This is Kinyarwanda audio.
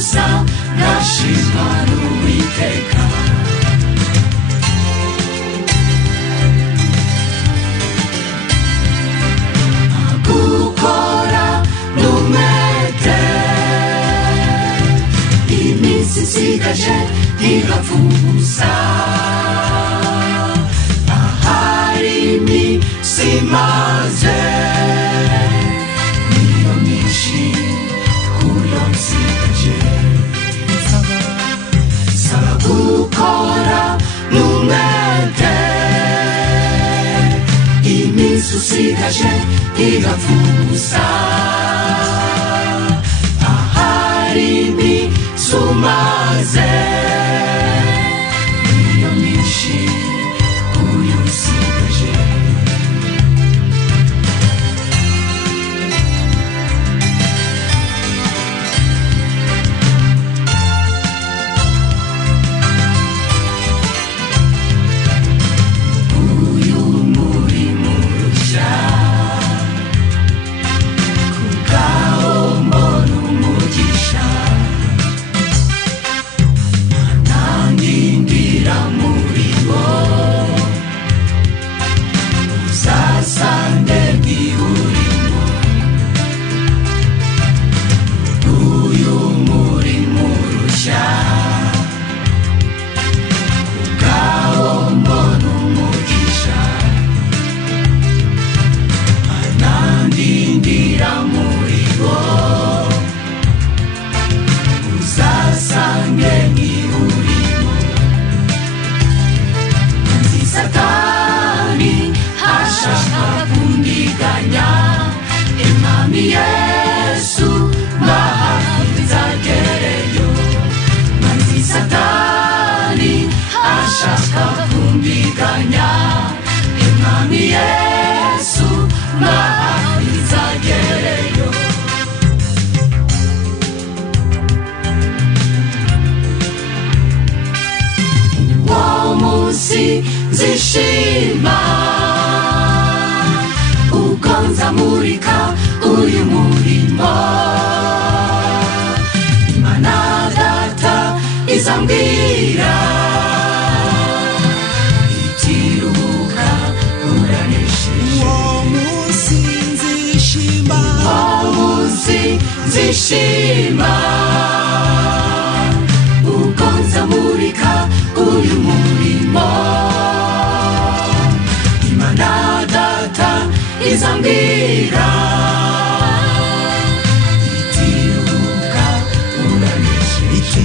gusa ndashima n'Uwiteka gukora n'umwete iminsi isigaje ntigapfubusa ahari iminsi maze niyo myinshi kuyo nsigaje saba gukora n'umwete iminsi usigaje ntigapfubusa ahari iminsi umaze niyo myinshi kuyo nsigaje Yesu mahafiza gereyo manzi satani ashaka kumdiganya Mwami Yesu mahafiza gereyo uwo munsi nzishima ubwo nzamurika uyu murimo Imana Data izambwira itiruka uranesheje uwo munsi nzishima ubwo nzamurika uyu murimo Imana Data izambwira itiruka uranesheje